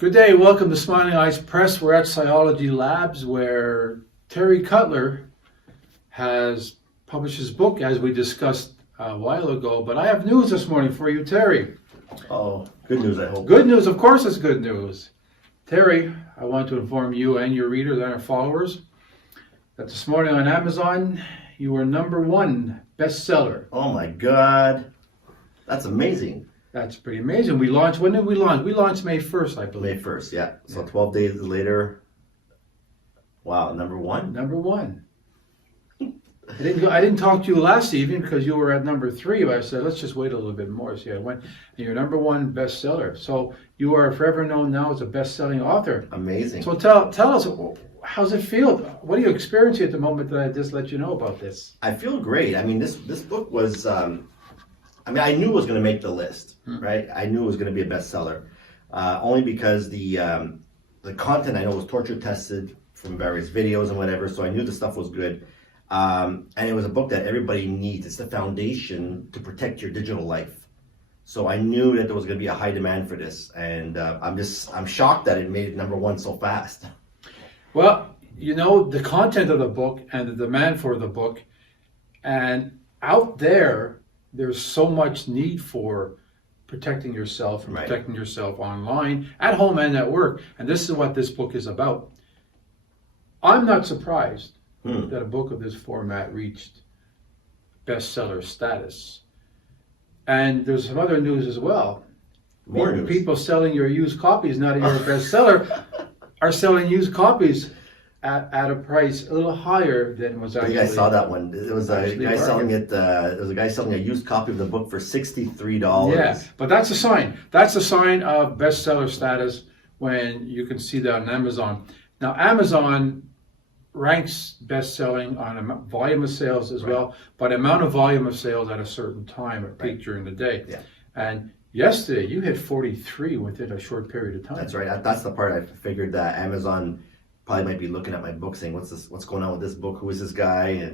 Good day, welcome to Smiling Eyes Press. We're at Cyology Labs where Terry Cutler has published his book as we discussed a while ago. But I have news this morning for you, Terry. Oh, good news, I hope. Good news, of course it's good news. Terry, I want to inform you and your readers and our followers that this morning on Amazon, you were #1 bestseller. Oh my God, that's amazing. That's pretty amazing. We launched, when did we launch? We launched May 1st, I believe. May 1st, yeah. So 12 days later, wow, #1? #1. I didn't talk to you last evening because you were at #3, but I said, let's just wait a little bit more. So I went, and you're #1 bestseller. So you are forever known now as a best-selling author. Amazing. So tell us, how's it feel? What are you experiencing at the moment that I just let you know about this? I feel great. I mean, this book was, I knew it was going to make the list, right? I knew it was going to be a bestseller, only because the content I know was torture tested from various videos and whatever, so I knew the stuff was good. And it was a book that everybody needs. It's the foundation to protect your digital life. So I knew that there was going to be a high demand for this, and I'm shocked that it made it #1 so fast. Well, you know, the content of the book and the demand for the book, and out there's so much need for protecting yourself and protecting yourself online, at home and at work. And this is what this book is about. I'm not surprised that a book of this format reached bestseller status. And there's some other news as well. More news. People selling your used copies, now that you're a bestseller, are selling used copies at a price a little higher than was actually. I think I saw that one. There was a guy selling it. There was a guy selling a used copy of the book for $63. Yeah, but that's a sign. That's a sign of bestseller status when you can see that on Amazon. Now, Amazon ranks best-selling on volume of sales as well, but amount of volume of sales at a certain time, at peak during the day. Yeah. And yesterday, you hit 43 within a short period of time. That's right. That's the part I figured that Amazon probably might be looking at my book saying, what's going on with this book? Who is this guy?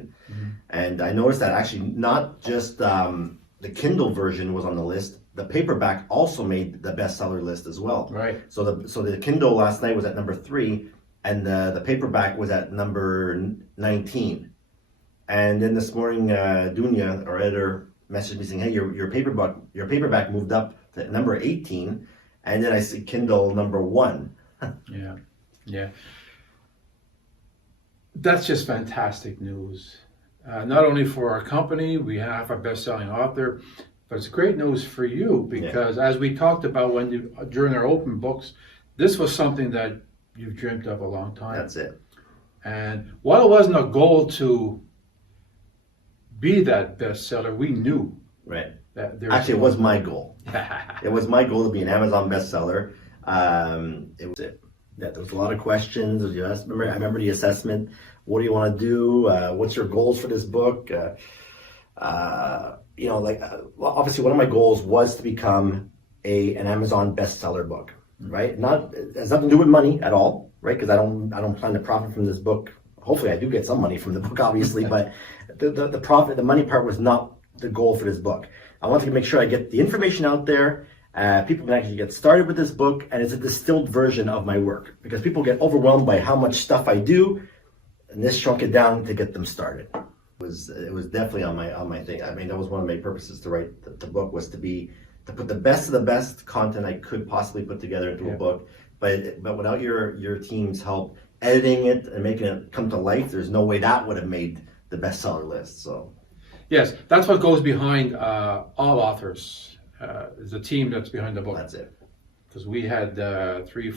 And I noticed that actually not just the Kindle version was on the list. The paperback also made the bestseller list as well. Right. So the Kindle last night was at #3, and the paperback was at number 19. And then this morning, Dunya, our editor, messaged me saying, "Hey, your paperback moved up to number 18," and then I see Kindle #1. Yeah. That's just fantastic news. Not only for our company, we have a best-selling author, but it's great news for you because as we talked about during our open books, this was something that you've dreamt of a long time. That's it. And while it wasn't a goal to be that bestseller, we knew. Right. That actually, it was my goal. It was my goal to be an Amazon bestseller. It was it. Yeah, there was a lot of questions. I remember the assessment. What do you want to do? What's your goals for this book? Obviously, one of my goals was to become an Amazon bestseller book. Right? It has nothing to do with money at all. Right? Because I don't plan to profit from this book. Hopefully, I do get some money from the book, obviously. But the money part was not the goal for this book. I wanted to make sure I get the information out there. People can actually get started with this book, and it's a distilled version of my work because people get overwhelmed by how much stuff I do, and this shrunk it down to get them started. It was definitely on my thing. I mean, that was one of my purposes to write the book, was to put the best of the best content I could possibly put together into a book. But without your team's help editing it and making it come to life, there's no way that would have made the bestseller list. So yes, that's what goes behind all authors. Is the team that's behind the book. That's it. Because we had three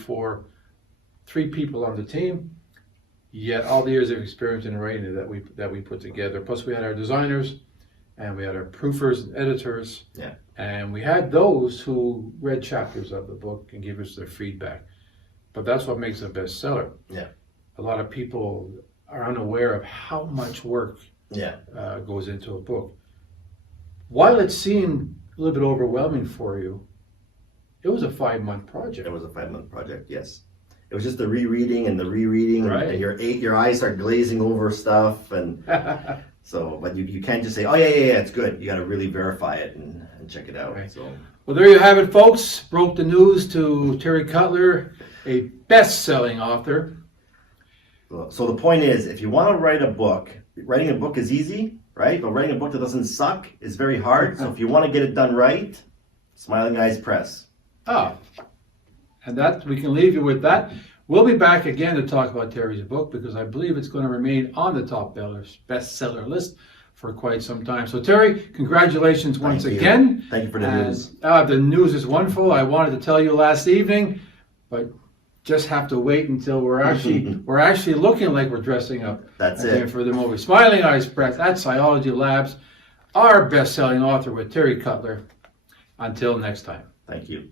people on the team, yet all the years of experience in writing that we put together. Plus we had our designers, and we had our proofers and editors. Yeah. And we had those who read chapters of the book and gave us their feedback. But that's what makes it a bestseller. Yeah. A lot of people are unaware of how much work goes into a book. While it seemed a little bit overwhelming for you, it was a 5-month project. It was a 5-month project, yes. It was just the rereading, right. and your eyes start glazing over stuff, and so. But you can't just say, "Oh yeah, it's good." You got to really verify it and check it out. Right. So Well, there you have it, folks. Broke the news to Terry Cutler, a best-selling author. So the point is, if you want to write a book, writing a book is easy, right? But writing a book that doesn't suck is very hard. So if you want to get it done right, Smiling Eyes Press. Ah, and that we can leave you with that. We'll be back again to talk about Terry's book because I believe it's going to remain on the top bestseller list for quite some time. So Terry, congratulations once again. Thank you for the news. The news is wonderful. I wanted to tell you last evening, but just have to wait until we're actually looking like we're dressing up. That's it. For the movie. Smiling Eyes Press at Sciology Labs, our best-selling author with Terry Cutler. Until next time. Thank you.